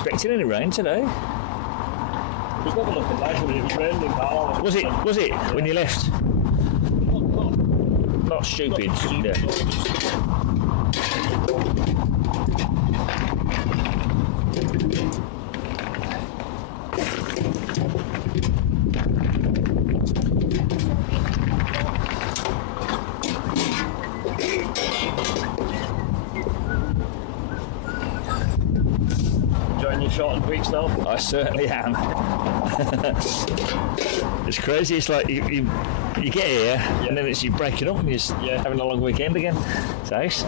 expecting any rain today. It was never looking nice when it was raining in Carlisle. Was it when you left? Not stupid. Yeah. Enjoying your short weeks now? I certainly am. It's crazy. It's like you get here and then it's you breaking up and you're having a long weekend again. It's nice.